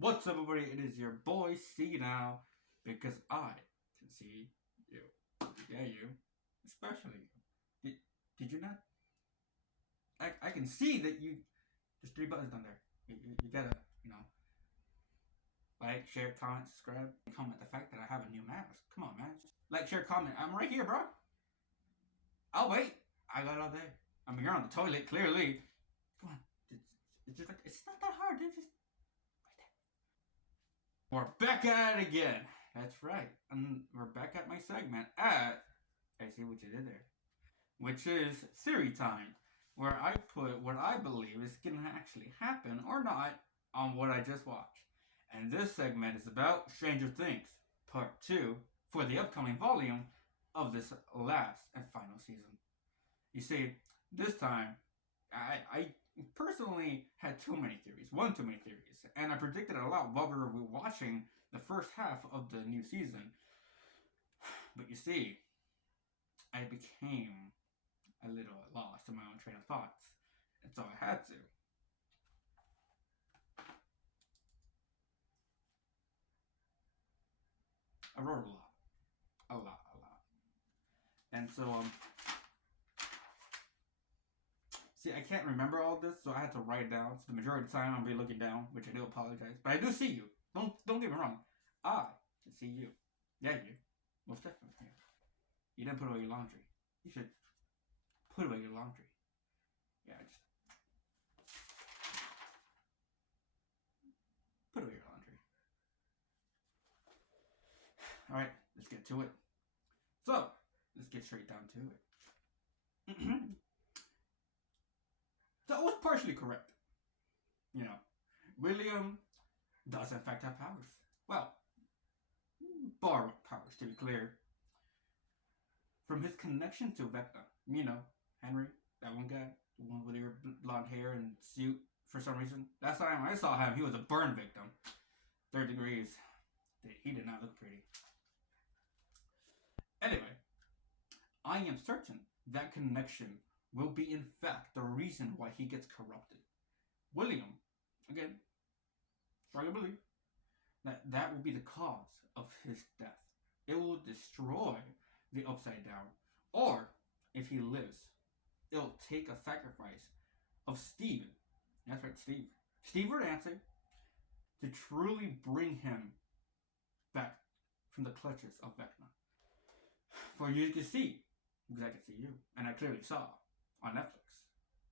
What's up, everybody? It is your boy SeeUNoww, because I can see you. Yeah, you. Especially you. Did you not? I can see that you. There's three buttons down there. You gotta, like, share, comment, subscribe. Comment the fact that I have a new mask. Come on, man. Just like, share, comment. I'm right here, bro. I'll wait. I got all day. I mean, you're on the toilet, clearly. Come on. It's just like, it's not that hard, dude. Just right there. We're back at it again. That's right. And we're back at my segment at I see what you did there. Which is theory time, where I put what I believe is gonna actually happen or not on what I just watched. And this segment is about Stranger Things, Part 2, for the upcoming volume of this last and final season. You see, this time I personally had too many theories, one too many theories, and I predicted a lot while we were watching the first half of the new season. But you see, I became a little lost in my own train of thoughts, and so I had to. I wrote a lot, and so see, I can't remember all this, so I had to write it down. So the majority of the time, I'll be looking down, which I do apologize, but I do see you. Don't get me wrong. I can see you. Yeah, you. Most definitely. Yeah. You didn't put away your laundry. You should put away your laundry. Yeah, just put away your laundry. All right, let's get to it. So let's get straight down to it. So I was partially correct. You know, William does in fact have powers. Well, borrowed powers to be clear. From his connection to Vecna. Henry, that one guy, the one with your blonde hair and suit for some reason. Last time I saw him, he was a burn victim. 3rd degrees. He did not look pretty. Anyway, I am certain that connection will be in fact the reason why he gets corrupted. William, again, strongly believe that will be the cause of his death. It will destroy the Upside Down. Or, if he lives, it'll take a sacrifice of Steven. That's right, Steve. Steve Nancy, to truly bring him back from the clutches of Vecna. For you to see, because I can see you, and I clearly saw on Netflix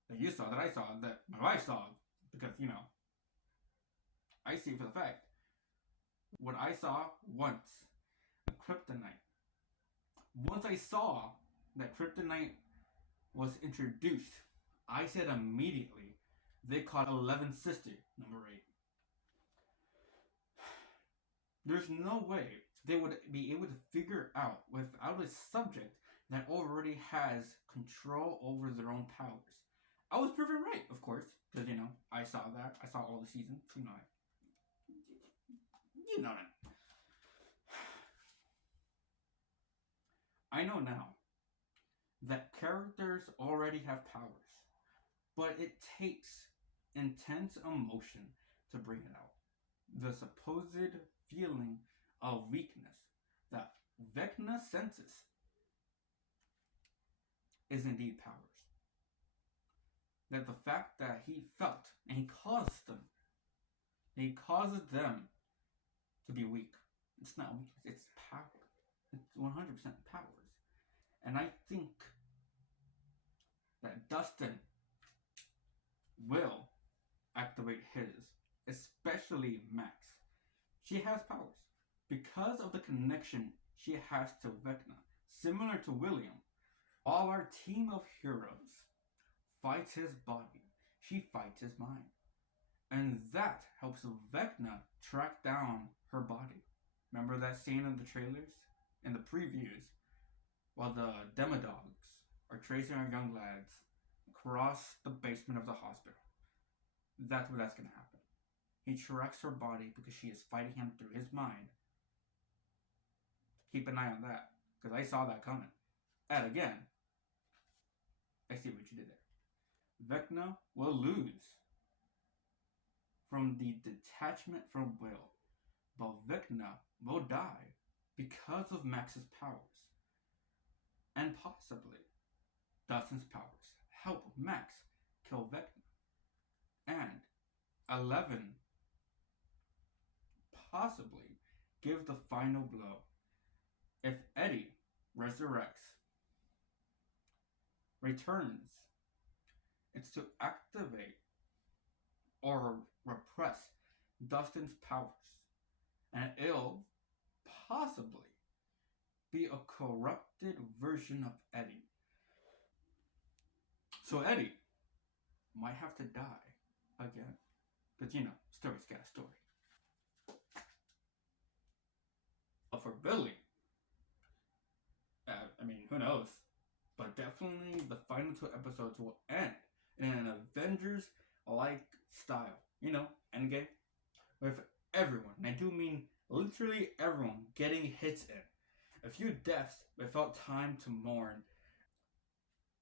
that you saw, that I saw, that my wife saw, because, I see for the fact what I saw once, a kryptonite. Once I saw that kryptonite was introduced, I said immediately they caught 11 Sister, number 8. There's no way they would be able to figure out without a subject that already has control over their own powers. I was proven right, of course, because, I saw that. I saw all the seasons. You know that. I know now that characters already have powers, but it takes intense emotion to bring it out. The supposed feeling of weakness that Vecna senses is indeed powers. That the fact that he felt and he caused them, he causes them to be weak. It's not weakness, it's power. It's 100% powers. And I think that Dustin will activate his, especially Max. She has powers because of the connection she has to Vecna. Similar to William, while our team of heroes fights his body, she fights his mind. And that helps Vecna track down her body. Remember that scene in the trailers? In the previews? While the Demodogs are tracing our young lads across the basement of the hospital. That's where that's going to happen. He tracks her body because she is fighting him through his mind. Keep an eye on that, because I saw that coming. And again, I see what you did there. Vecna will lose from the detachment from Will, but Vecna will die because of Max's powers. And possibly, Dustin's powers help Max kill Vecna. And 11 possibly give the final blow. If Eddie resurrects, returns, it's to activate or repress Dustin's powers. And it'll possibly be a corrupted version of Eddie. So Eddie might have to die again. Because, story's got a story. But for Billy, who knows? But definitely the final 2 episodes will end in an Avengers-like style. End game. With everyone, and I do mean literally everyone, getting hits in. A few deaths without time to mourn.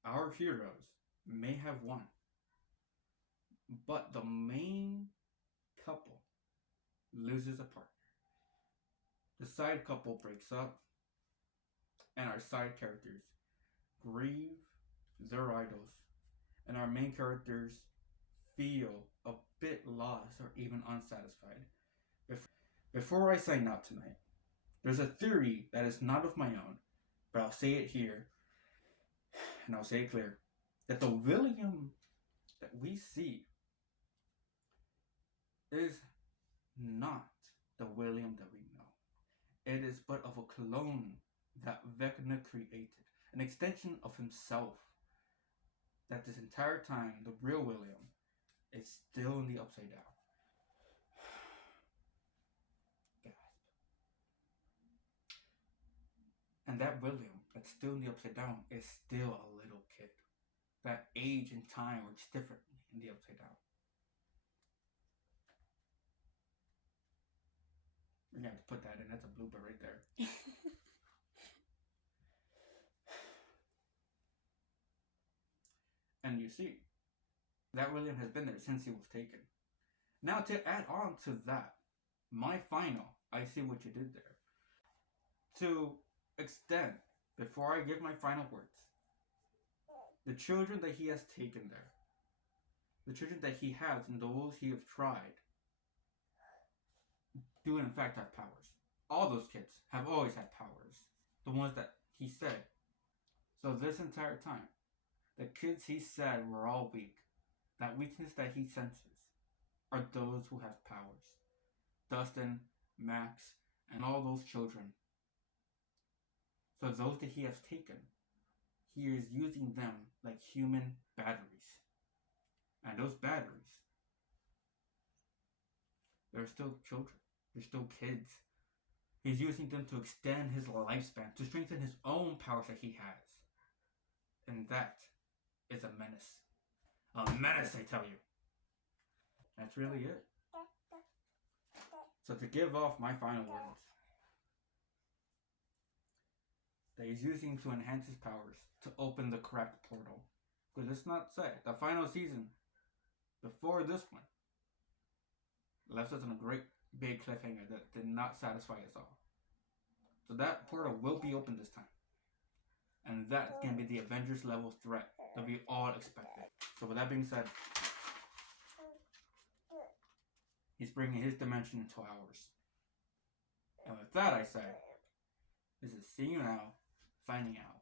Our heroes may have won. But the main couple loses a partner. The side couple breaks up. And our side characters grieve their idols. And our main characters feel a bit lost or even unsatisfied. Before I sign out tonight, there's a theory that is not of my own, but I'll say it here, and I'll say it clear, that the William that we see is not the William that we know. It is but of a clone that Vecna created, an extension of himself, that this entire time, the real William is still in the Upside Down. Gasp. And that William that's still in the Upside Down is still a little kid. That age and time works differently in the Upside Down. We're gonna have to put that in. That's a blooper right there. And you see, that William has been there since he was taken. Now to add on to that, my final, I see what you did there. To extend, before I give my final words, the children that he has taken there, the children that he has and those he has tried, do in fact have powers. All those kids have always had powers. The ones that he said. So this entire time, the kids he said were all weak. That weakness that he senses are those who have powers. Dustin, Max, and all those children. So those that he has taken, he is using them like human batteries. And those batteries, they're still children. They're still kids. He's using them to extend his lifespan, to strengthen his own powers that he has. And that is a menace. A menace, I tell you. That's really it. So to give off my final words, that he's using to enhance his powers to open the correct portal. Because let's not say, the final season, before this one, left us on a great big cliffhanger that did not satisfy us all. So that portal will be open this time. And that's going to be the Avengers level threat that we all expected. So with that being said, he's bringing his dimension into ours. And with that I say, this is SeeUNoww, signing out.